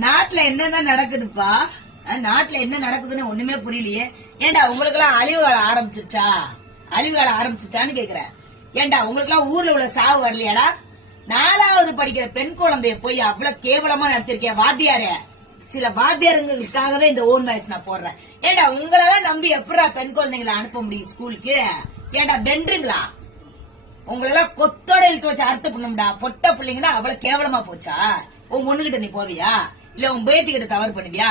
நாட்டுல என்னென்ன நடக்குதுப்பா? நாட்டுல என்ன நடக்குதுன்னு ஒண்ணுமே புரியலையே. ஏன்டா உங்களுக்கு எல்லாம் அழிவு காலம் ஆரம்பிச்சிருச்சா? அழிவு காலம் ஆரம்பிச்சிருச்சான்னு கேக்குறேன். ஏன்டா உங்களுக்கு எல்லாம் ஊர்ல உள்ள சாவு வரலையாடா? நாலாவது படிக்கிற பெண் குழந்தைய போய் அவ்வளவு கேவலமா நடத்திருக்கேன் வாத்தியாரே? சில வாத்தியாருங்களுக்காகவே இந்த ஓன் வாய்ஸ் நான் போடுறேன். ஏன்டா உங்களெல்லாம் நம்பி எப்படா பெண் குழந்தைங்களை அனுப்ப முடியும் ஸ்கூலுக்கு? ஏன்டா பென்றுங்களா? உங்களெல்லாம் கொத்தோட இழுத்து வச்சு அறுத்து பண்ணும்டா பொட்ட பிள்ளைங்கன்னா அவ்வளவு கேவலமா போச்சா? உன் ஒண்ணுகிட்ட நீ போவியா? இல்ல உன் பேத்திக்கிட்ட தவறு பண்ணுவியா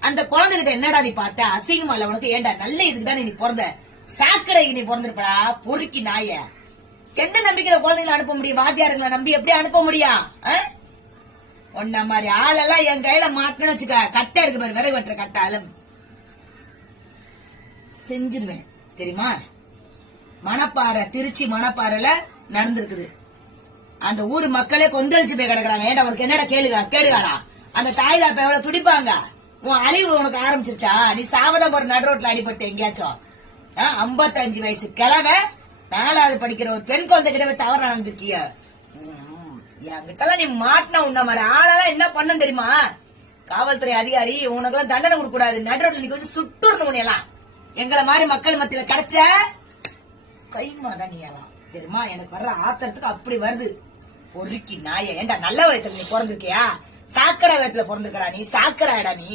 அந்த குழந்தைகிட்ட என்னடா நீ பார்த்த? அசிங்கமா இல்ல உனக்கு ஏன்டா நல்ல இதுக்கு தான் நீ பிறந்த? சாக்கடைக்கு நீ பிறந்திருப்படா பொறுக்கி நாய. எந்த நம்பிக்கையில குழந்தைகளை அனுப்ப முடியும்? வாத்தியாருங்களை நம்பி எப்படி அனுப்ப முடியும்? ஆ? மாதிரி ஆளெல்லாம் என் கையில மாட்டணும்னு வச்சுக்க கட்டை இருக்கு பாரு விரை வெட்டுற கட்டாலும் செஞ்சிருவேன். தெரியுமா? மணப்பாறை திருச்சி மணப்பாறையில நடந்திருக்குது. அந்த ஊர் மக்களே கொந்தளிச்சு போய் கிடக்குறாங்க. ஏன்டா உனக்கு என்னடா கேளுங்க கேளுகாடா அந்த தாய் தாப்ப எவ்வளவு துடிப்பாங்க? உன் அழிவு உனக்கு ஆரம்பிச்சிருச்சா? நீ சாவதம் ஒரு நடு ரோட்ல அடிபட்டு எங்கேயாச்சும் ஐம்பத்தஞ்சு வயசு கிழவை நாலாவது படிக்கிற ஒரு பெண் குழந்தை கிட்ட தவறு நடந்திருக்கிய. என்கிட்ட நீ மாட்டின உன்ன மாதிரி ஆளெல்லாம் என்ன பண்ண தெரியுமா? காவல்துறை அதிகாரி உனக்கெல்லாம் தண்டனை கொடுக்க கூடாது நடு ரோட்ல கொஞ்சம் வந்து சுட்டுறணும் உனையெல்லாம் எங்களை மாதிரி மக்கள் மத்தியில கிடைச்ச கைமா தான் எல்லாம். தெரியுமா? எனக்கு வர்ற ஆத்திரத்துக்கு அப்படி வருது. பொறுக்கி நாய. ஏன்டா நல்ல வயசுல நீ பிறந்திருக்கியா? சாக்கடை வயத்துல பிறந்திருக்கடா நீ சாக்கடாடா நீ.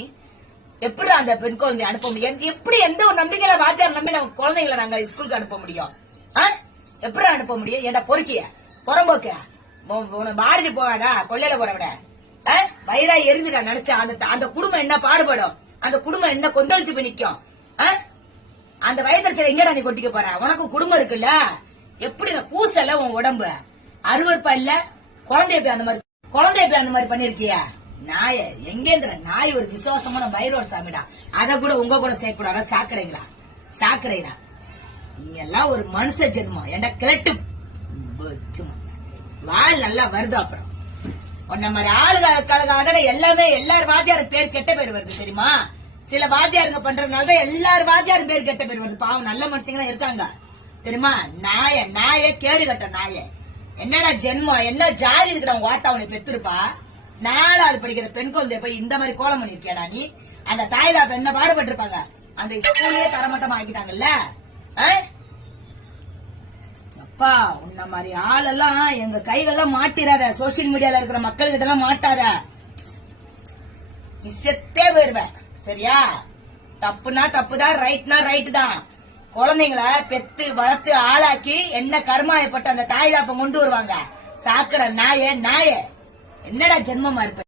எப்படி அந்த பெண் குழந்தைய அனுப்ப முடியும்? எப்படி எந்த ஒரு நம்பிக்கையில வாத்தியார் நம்பி நம்ம குழந்தைங்களை நாங்க ஸ்கூலுக்கு அனுப்ப முடியும்? எப்படி அனுப்ப முடியும்? ஏன்டா பொறுக்கிய? புறம்போக்க? மாறிட்டு போகாதா? கொள்ளையில போறவிட வயிறா எரிஞ்சுடா நினைச்சா. அந்த அந்த குடும்பம் என்ன பாடுபடும்? அந்த குடும்பம் என்ன கொந்தளிச்சு போய் நிக்கும்? ஆ? அந்த வயதறிச்சல எங்கடா நீ கொட்டிக்க போற? உனக்கு குடும்பம் இருக்குல்ல? எப்படி பூசல உன் உடம்பு? அருவருப்பா இல்ல? குழந்தைய போய் அந்த மாதிரி குழந்தைய போய் அந்த மாதிரி பண்ணிருக்கியா? நாய எங்கேந்திர நாய் ஒரு விசுவாசமான மயிரோட சாமிடா. அத கூட உங்க கூட சேர்க்கூடாத சாக்கடைங்களா? சாக்கடைடா. நீங்க எல்லாம் ஒரு மனுஷ ஜென்மம். ஏன்டா கிளட்டு வாழ் நல்லா வருது அப்புறம். உன்ன மாதிரி ஆளுகளுக்காக எல்லாமே எல்லார் வாத்தியார் பேர் கெட்ட பேர் வருது தெரியுமா? சில வாத்தியாருங்க பண்றதுனாலதான் எல்லார் வாத்தியார் பேர் கெட்ட பேர் வருது. பாவம் நல்ல மனுஷங்களா இருக்காங்க. தெரியுமா? நாய நாய கேடு கட்ட நாய. என்னடா ஜென்மம்? என்ன ஜாதி இருக்கிறவங்க வாட்டா உன்னை பெத்திருப்பா? நாலாவது படிக்கிற பெண் குழந்தைய போய் இந்த மாதிரி கோலம் பண்ணிருக்கியாடா நீ? அந்த தாய் என்ன என்ன பாடுபட்டிருப்பாங்க? அந்த ஸ்கூலே தரமட்டமா ஆக்கிட்டாங்கல்ல? அப்பா உன்ன மாதிரி ஆளெல்லாம் எங்க கைகள்லாம் மாட்டிராத சோசியல் மீடியால இருக்கிற மக்கள் கிட்ட எல்லாம் மாட்டாத. செத்தே போயிருவ சரியா? தப்புனா தப்புதான் ரைட்னா ரைட் தான் குழந்தைங்கள பெத்து வளர்த்து ஆளாக்கி என்ன கர்மாயப்பட்ட அந்த தாய் தாப்பம் கொண்டு வருவாங்க? சாக்கிற நாயே நாயே. என்னடா ஜென்மமா இருப்ப?